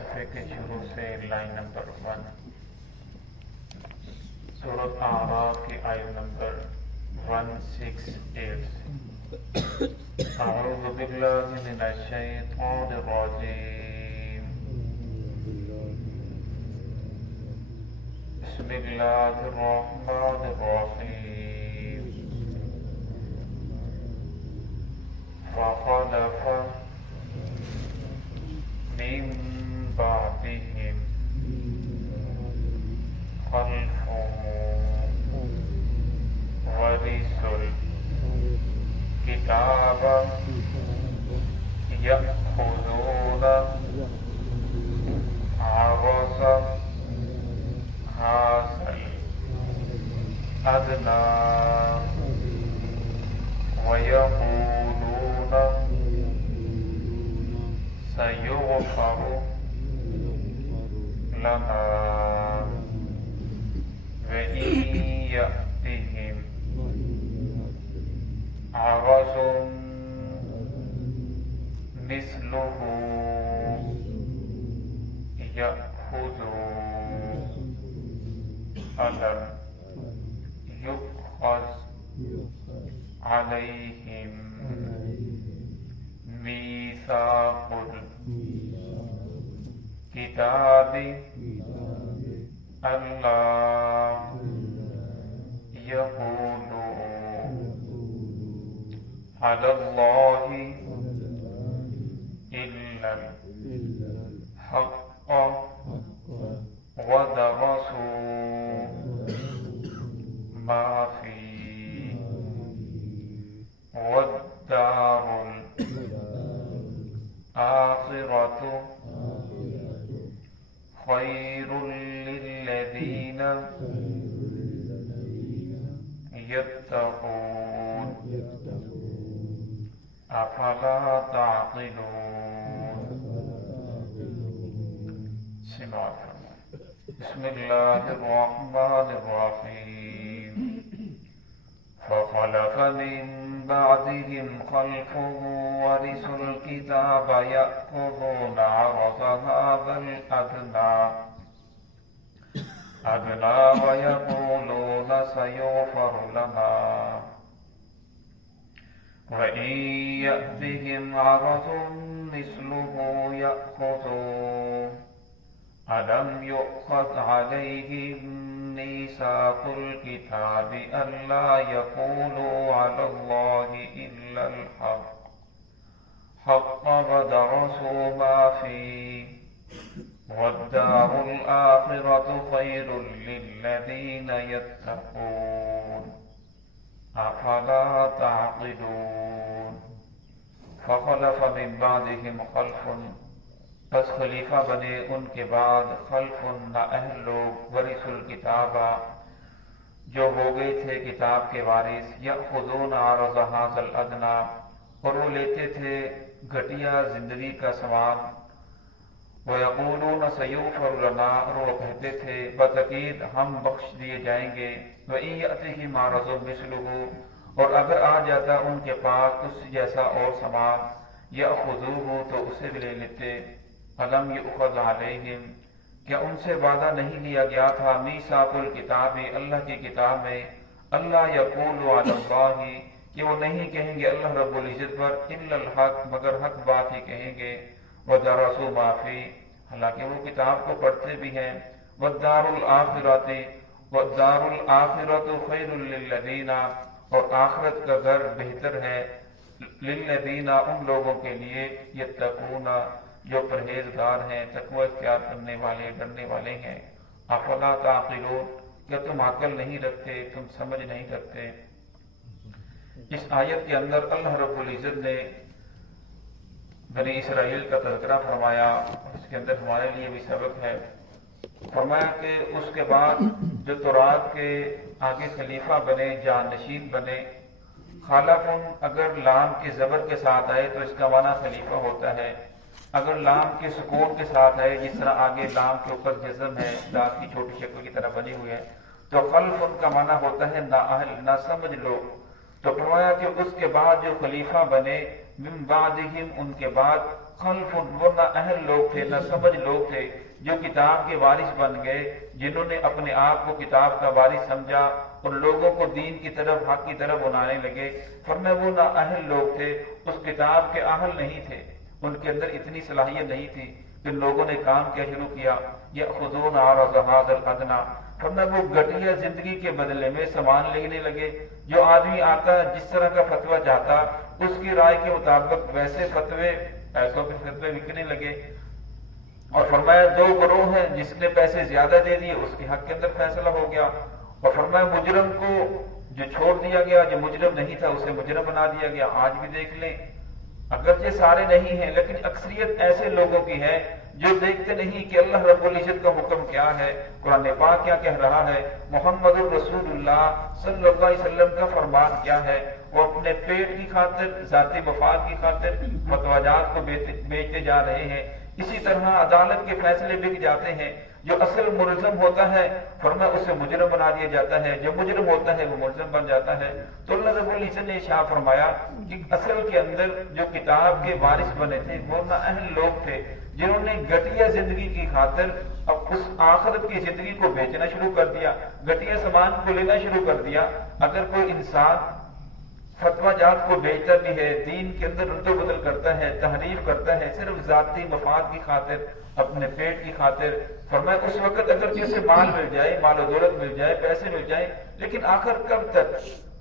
صفحے کے شروع سے لائن نمبر 1، سورۃ اعراف کی آیت نمبر 168 سے۔ اعوذ باللہ من الشیطان الرجیم، بسم اللہ الرحمن الرحیم۔ فخلف من بعدهم خلف ورثوا الكتاب يأخذون عرض هذا الأدنى ويقولون سيغفر لنا وإن يأتهم عرض مثله يأخذوه ألم يؤخذ عليهم ميثاق الكتاب ألا يقولوا على الله إلا الحق ودرسوا ما فيه والدار الآخرة خير للذين يتقون أفلا تعقلون۔ بسم اللہ الرحمن الرحیم۔ فخلف من بعدهم خلف ورثوا الكتاب يأخذون عرض هذا الأدنى ويقولون سيغفر لنا وإن يأتهم عرض مثله يأخذوه ألم يؤخذ عليهم ميثاق الكتاب ألا يقولوا على الله إلا الحق ودرسوا ما فيه والدار الآخرة خير للذين يتقون أفلا تعقلون۔ فخلف من بعدهم خلف، پس خلیفہ بنے ان کے بعد خلف نااہل لوگ، ورثوا الکتاب جو ہو گئے تھے کتاب کے وارث، یأخذون عرض هذا الادنى اور وہ لیتے تھے گھٹیا زندگی کا ثواب، وَيَقُولُونَ سَيُغْفَرُ لَنَا اور وہ کہتے تھے بتاکید ہم بخش دیے جائیں گے، وَإِن يَأْتِهِمْ عَرَضٌ مِثْلُهُ اور اگر آ جاتا ان کے پاس اس جیسا اور سامان، يَأْخُذُوهُ تو اسے بھی لے لیتے۔ أَلَمْ يُؤْخَذْ عَلَيْهِمْ کیا ان سے وعدہ نہیں لیا گیا تھا میثاق الکتاب اللہ کی کتاب میں، اللہ یقولوا علی اللہ کہ وہ نہیں کہیں گے اللہ رب العزت پر الا الحق مگر حق بات ہی کہیں گے، وَدَرَسُوا مَا فِيهِ حالانکہ وہ کتاب کو پڑھتے بھی ہیں، وَالدَّارُ الْآخِرَةُ خَيْرٌ لِلَّذِينَ اور آخرت کا گھر بہتر ہے، لِلَّذِينَ ان لوگوں کے لیے، یتقون جو پرہیزگار ہیں، تقوی اختیار کرنے والے، ڈرنے والے ہیں۔ افلا تعقلون کیا تم عقل نہیں رکھتے، تم سمجھ نہیں رکھتے۔ اس آیت کے اندر اللہ رب العزت نے بنی اسرائیل کا تذکرہ فرمایا، اس کے اندر ہمارے لیے بھی سبق ہے۔ فرمایا کہ اس کے بعد جو تورات کے آگے خلیفہ بنے، جانشین بنے، خلف اگر لام کے زبر کے ساتھ آئے تو اس کا معنی خلیفہ ہوتا ہے، اگر لام کے سکون کے ساتھ آئے جس طرح آگے لام کے اوپر جزم ہے، دال کی چھوٹی شکل کی طرح بنی ہوئی ہے، تو خلف ان کا معنی ہوتا ہے نااہل، نہ سمجھ لوگ۔ تو فرمایا کہ اس کے بعد جو خلیفہ بنے، من بعدہم ان کے بعد، खल्फ, वो ना अहल लोग थे, ना समझ लोग थे, जो किताब के वारिस बन गए, जिन्होंने अपने आप को किताब का वारिस समझा और लोगों को दीन की तरफ, हक की तरफ बुलाने लगे। फरमाया वो ना अहल लोग थे, उस किताब के अहल नहीं थे, उनके अंदर इतनी सलाहियत नहीं थी कि लोगों ने काम क्या शुरू किया, यअखुज़ून अरज़ हाज़ल अदना। फरमाया वो घटिया जिंदगी के बदले में सामान लेने लगे। जो आदमी आता जिस तरह का फतवा चाहता, उसकी राय के मुताबिक वैसे फतवे, पैसों के फतवे बिकने लगे। और फरमाया दो गिरोह हैं, जिसने पैसे ज्यादा दे दिए उसके हक के अंदर फैसला हो गया। और फरमाया मुजरम को जो छोड़ दिया गया, जो मुजरम नहीं था उसे मुजरम बना दिया गया। आज भी देख लें, अगरचे सारे नहीं हैं लेकिन अक्सरियत ऐसे लोगों की है जो देखते नहीं कि अल्लाह रब्बुल इज्जत का हुक्म क्या है, कुरान पाक क्या कह रहा है, मोहम्मदुर रसूलुल्लाह सल्लल्लाहु अलैहि वसल्लम का फरमान क्या है। वो अपने पेट की खातिर, जाती मफाद की खातिर फतवाजात को बेचते जा रहे हैं। इसी तरह अदालत के फैसले बिक जाते हैं। जो असल मुलजम होता है फरमाया उसे मुजरम बना दिया जाता है, जो मुजरम होता है वो मुलजम बन जाता है। तो अल्लाह रब्बुल इज्जत ने इरशाद फरमाया कि असल के अंदर जो किताब के वारिस बने थे वो ना अहल लोग थे, जिन्होंने घटिया जिंदगी की खातिर अब उस आखिरत की जिंदगी को बेचना शुरू कर दिया, घटिया सामान को लेना शुरू कर दिया। अगर कोई इंसान फतवा जात को बेचता भी है, दीन के अंदर रद्द बदल करता है, तहरीफ करता है, सिर्फ जाती मफाद की खातिर, अपने पेट की खातिर, फरमाया उस वक्त अगर किसी माल मिल जाए, माल दौलत मिल जाए, पैसे मिल जाए, लेकिन आखिर कब तक।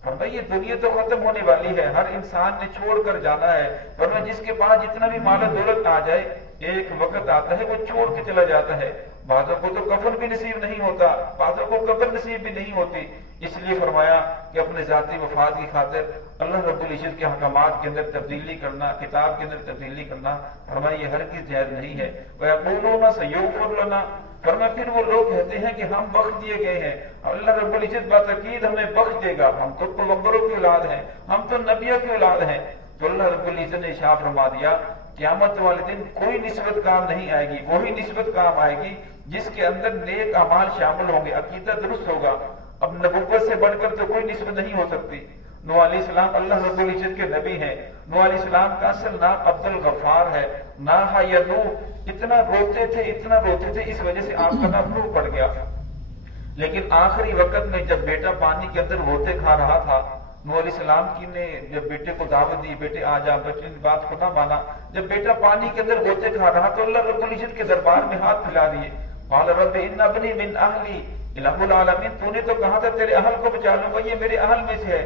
फरमाया ये दुनिया तो खत्म होने वाली है, हर इंसान ने छोड़ कर जाना है। फरमाया जिसके पास जितना भी माल दौलत आ जाए, एक वक्त आता है वो छोड़ के चला जाता है। बादों को तो कफन भी नसीब नहीं होता, बादों को कब्र नसीब भी नहीं होती। इसलिए फरमाया कि अपने जाती मफाद की खातिर अल्लाह रब्बुल इज्जत के अहकामात के अंदर तब्दीली करना, किताब के अंदर तब्दीली करना, फरमाया ये हरगिज़ जायज़ नहीं है। वयक़ूलून सयुग़फ़र लना, फरमाया फिर वो लोग कहते हैं कि हम बख्श दिए गए हैं, अल्लाह रब्बुल इज्जत बातकीद हमें बख्श देगा, हम तो पैगंबरों की औलाद हैं, हम तो नबियों की औलाद हैं। तो अल्लाह रब्बुल इज्जत ने इरशाद फरमा दिया क़यामत वाले दिन कोई निस्बत काम नहीं आएगी, वही निस्बत काम आएगी जिसके अंदर नेक अमाल शामिल होंगे, अकीदा दुरुस्त होगा। अब नबुव्वत से बढ़कर तो कोई निस्बत नहीं हो सकती। नूह अलैहिस्सलाम अल्लाह रब्बुल इज्जत के नबी हैं। नूह अलैहिस्सलाम का असल नाम अब्दुल गफ्फार है। नाहा या नूह इतना रोते थे, इस वजह से आपका नाम नूह पड़ गया। लेकिन आखिरी वक्त में जब बेटा पानी के अंदर रोते खा रहा था, नूह अलैहिस्सलाम की ने जब बेटे को दावत दी, बेटे आ जा, बच्चे ने बात को ना माना। जब बेटा पानी के अंदर रोते खा रहा तो अल्लाह रब्बुल इज्जत के दरबार में हाथ फैला दिए। क़ाल रब्बि इन्न इब्नी मिन अहली इलाहुल आलमीन, तूने तो कहा था तेरे अहल को बचा लूंगा, ये मेरे अहल में से है।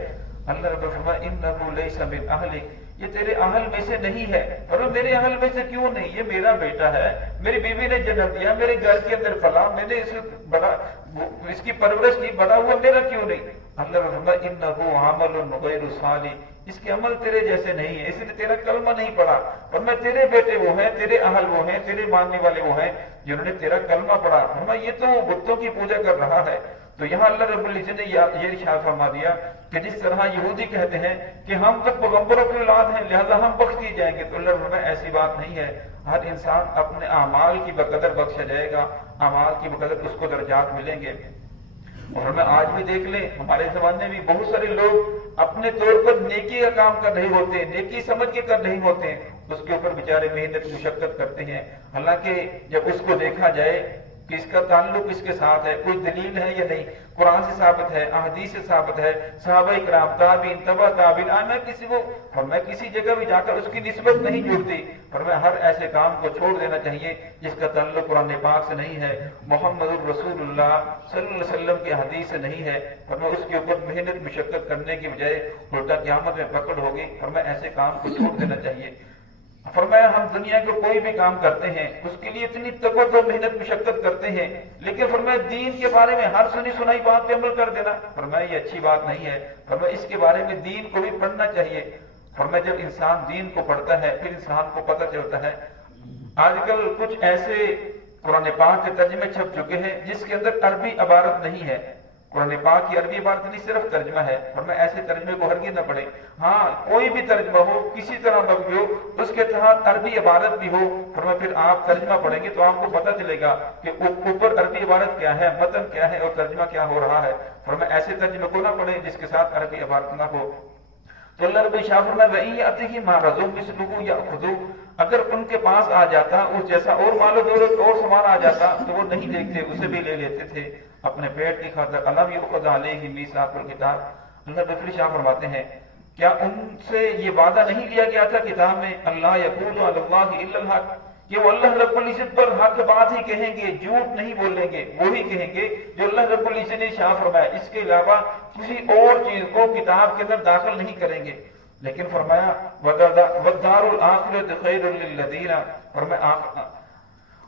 अल्लाह रब्बुल फरमाया इन्नहु लैसा मिन अहली, ये तेरे अहल में से नहीं है। पर मेरे अहल में से क्यों नहीं, ये मेरा बेटा है, मेरी बीवी ने जन्म दिया, मेरे घर के अंदर फला, मैंने इसे बड़ा इसकी परवरिश की, बड़ा हुआ, मेरा क्यों नहीं। अल्लाह फरमाया इन्नहु अमलुन गैरु सालिह, इसके अमल तेरे जैसे नहीं है, इसलिए तेरा कलमा नहीं पड़ा। और मैं तेरे बेटे वो हैं, तेरे अहल वो हैं, तेरे मानने वाले वो हैं जिन्होंने तेरा कलमा पढ़ा। फरमाया ये तो बुतों की पूजा कर रहा है। तो यहाँ अल्लाह रब्बुल इज्जत ने ये इरशाद फरमा दिया कि जिस तरह यहूदी कहते हैं कि हम तो पैगंबरों की औलाद हैं लिहाजा हम बख्श दिए जाएंगे, तो अल्लाह फरमाया ऐसी बात नहीं है। हर इंसान अपने अमाल की बकदर बख्शा जाएगा, अमाल की बकदर उसको दर्जात मिलेंगे। और हमें आज भी देख ले, हमारे जमाने में बहुत सारे लोग अपने तौर पर नेकी का काम कर रहे होते हैं, नेकी समझ के कर रहे होते हैं, उसके ऊपर बेचारे मेहनत मुशक्कत करते हैं। हालांकि जब उसको देखा जाए कि इसका ताल्लुक इसके साथ है, कोई दलील है या नहीं, कुरान से साबित है, अहदीस से साबित है, सहाबा इकराम, ताबीन, तबा ताबीन, मैं किसी को फरमाया किसी जगह भी जाकर उसकी निस्बत नहीं जुड़ती। फरमाया हर ऐसे काम को छोड़ देना चाहिए जिसका ताल्लुक कुरान पाक से नहीं है, मोहम्मदुर रसूलुल्लाह सल्लल्लाहु अलैहि वसल्लम के हदीस से नहीं है। फरमाया उसके ऊपर मेहनत मुशक्कत करने की बजाय उल्टा क़यामत में पकड़ होगी। फरमाया ऐसे काम को छोड़ देना चाहिए। फरमाया हम दुनिया के कोई भी काम करते हैं उसके लिए इतनी तवज्जो मेहनत मुशक्कत करते हैं, लेकिन फरमाया दीन के बारे में हर सुनी सुनाई बात पे अमल कर देना, फरमाया ये अच्छी बात नहीं है। फरमाया इसके बारे में दीन को भी पढ़ना चाहिए। फरमाया जब इंसान दीन को पढ़ता है फिर इंसान को पता चलता है। आजकल कुछ ऐसे कुरान पाक के तर्जुमे छप चुके हैं जिसके अंदर अरबी इबारत नहीं है। कुरान पाक की अरबी इबारत नहीं, सिर्फ तर्जमा है। फरमाया ऐसे तर्जमे को हरगिज़ न पढ़े। हाँ, कोई भी तर्जमा हो, किसी तरह भी हो, उसके तहत अरबी इबारत भी हो, फरमाया फिर आप तर्जमा पढ़ेंगे तो आपको पता चलेगा कि ऊपर अरबी इबारत क्या है, मतन क्या है और तर्जमा क्या हो रहा है। फरमाया ऐसे तर्जमे को ना पढ़े जिसके साथ अरबी इबारत ना हो। तो अल्लाह रब्बुल इज्जत फरमाया वही आते ही मारज़ुम मिसलुहु याखुज़ु, اگر ان کے پاس آ جاتا اس جیسا اور مال و دولت اور سامان آ جاتا تو وہ نہیں دیکھتے، اسے بھی لے لیتے تھے اپنے پیٹ کی خاطر۔ الم یؤخذ علیہم میثاق الکتاب، اللہ بفری شاہ فرماتے ہیں کیا ان سے یہ وعدہ نہیں لیا گیا تھا کتاب میں، اللہ یقولوا علی اللہ الا الحق، کہ وہ اللہ رب العزت پر حق بات ہی کہیں گے، جھوٹ نہیں بولیں گے، وہی کہیں گے جو اللہ رب العزت نے شاہ فرمایا، اس کے علاوہ کسی اور چیز کو کتاب کے اندر داخل نہیں کریں گے۔ لیکن فرمایا وَالدَّارُ الْآخِرَةُ خَيْرٌ لِلَّذِينَ، فرمایا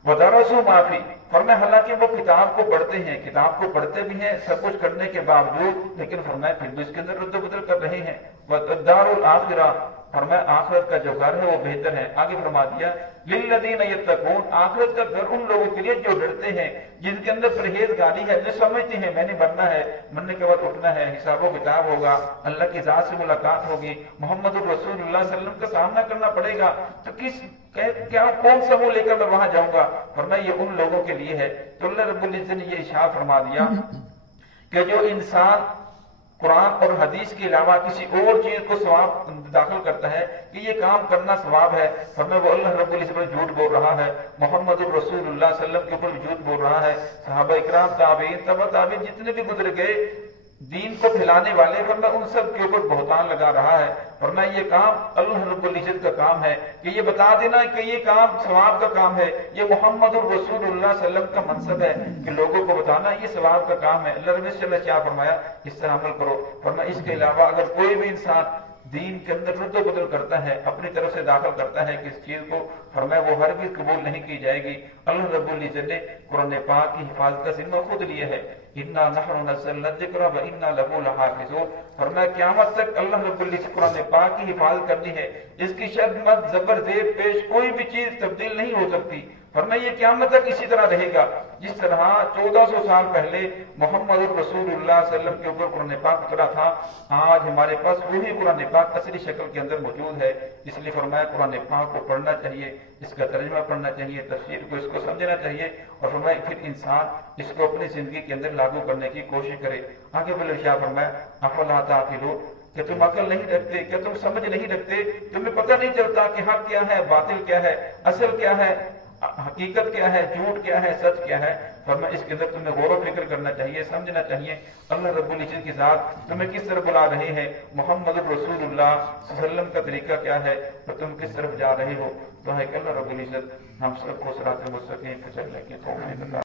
وَدَرَسُوا مَا فِيهِ، فرمایا حالانکہ وہ کتاب کو پڑھتے ہیں، کتاب کو پڑھتے بھی ہیں سب کچھ کرنے کے باوجود، لیکن فرمایا پھر بھی اس کے اندر رد و بدل کر رہے ہیں۔ وَالدَّارُ الْآخِرَةُ، فرمایا آخرت کا جو گھر ہے وہ بہتر ہے۔ آگے فرما دیا لِلَّذِينَ يَتَّقُونَ، آخرت کا گھر ان لوگوں کے لیے جو ڈرتے ہیں، جن کے اندر پرہیزگاری ہے، جو سمجھتے ہیں میں نے مرنا ہے، مرنے کے بعد اٹھنا ہے، حساب و کتاب ہوگا، اللہ کی ذات سے ملاقات ہوگی، محمد الرسول اللہ صلی اللہ علیہ وسلم کا سامنا کرنا پڑے گا، تو کیا کون سا وہ لے کر میں وہاں جاؤں گا؟ فرمایا یہ ان لوگوں کے لیے ہے۔ تو اللہ رب العزت نے یہ ارشاد فرما دیا کہ جو انسان قرآن اور حدیث کے علاوہ کسی اور چیز کو ثواب داخل کرتا ہے کہ یہ کام کرنا ثواب ہے، فرمایا وہ اللہ رب العزت پر جھوٹ بول رہا ہے، محمد الرسول اللہ صلی اللہ علیہ وسلم کے اوپر جھوٹ بول رہا ہے، صحابہ اکرام تابعین تبع تابعین جتنے بھی گزر گئے دین کو پھیلانے والے، فرمایا ان سب کے اوپر بہتان لگا رہا ہے۔ فرمایا یہ کام اللہ رب العزت کا کام ہے کہ یہ بتا دینا کہ یہ کام ثواب کا کام ہے، یہ محمد الرسول اللہ صلی اللہ علیہ وسلم کا منصب ہے کہ لوگوں کو بتانا یہ ثواب کا کام ہے۔ اللہ رب العزت نے کیا فرمایا اس طرح عمل کرو۔ فرمایا اس کے علاوہ اگر کوئی بھی انسان دین کے اندر رد و بدل کرتا ہے، اپنی طرف سے داخل کرتا ہے کس چیز کو، فرمایا وہ ہرگز قبول نہیں کی جائے گی۔ اللہ رب العزت نے قرآن پاک کی حفاظت کا ذمہ خود لیا ہے، اِنَّا نَحْنُ نَزَّلْنَا الذِّكْرَ وَإِنَّا لَهُ لَحَافِظُونَ۔ فرمایا قیامت تک اللہ رب العزت قرآن پاک کی حفاظت کرنی ہے، اس کی شد مد زبر زیر پیش کوئی بھی چیز تبدیل نہیں ہو سکتی۔ فرمایا یہ قیامت تک اسی طرح رہے گا جس طرح 1400 سال پہلے محمد الرسول اللہ صلی اللہ علیہ وسلم کے اوپر قرآن پاک اترا تھا، آج ہمارے پاس وہی قرآن پاک اصلی شکل کے اندر موجود ہے۔ اس لیے فرمایا قرآن پاک کو پڑھنا چاہیے، اس کا ترجمہ پڑھنا چاہیے، تفسیر کو اس کو سمجھنا چاہیے، اور فرمایا پھر انسان اس کو اپنی زندگی کے اندر لاگو کرنے کی کوشش کرے۔ آگے بلے شاہ فرمایا افلا تعقلون، کہ تم عقل نہیں رکھتے، کہ تم سمجھ نہیں رکھتے، تمہیں پتہ نہیں چلتا کہ حق کیا ہے، باطل کیا ہے، اصل کیا ہے، حقیقت کیا ہے، جھوٹ کیا ہے، سچ کیا ہے۔ فرمایا اس کے اندر تمہیں غور و فکر کرنا چاہیے، سمجھنا چاہیے اللہ رب العزت کی ذات تمہیں کس طرف بلا رہے ہیں، محمد الرسول اللہ صلی اللہ علیہ وسلم کا طریقہ کیا ہے، اور تم کس طرف جا رہے ہو۔ تو ہے کہ اللہ رب العزت ہم سب کو صراط مستقیم پر چلنے کی توفیق عطا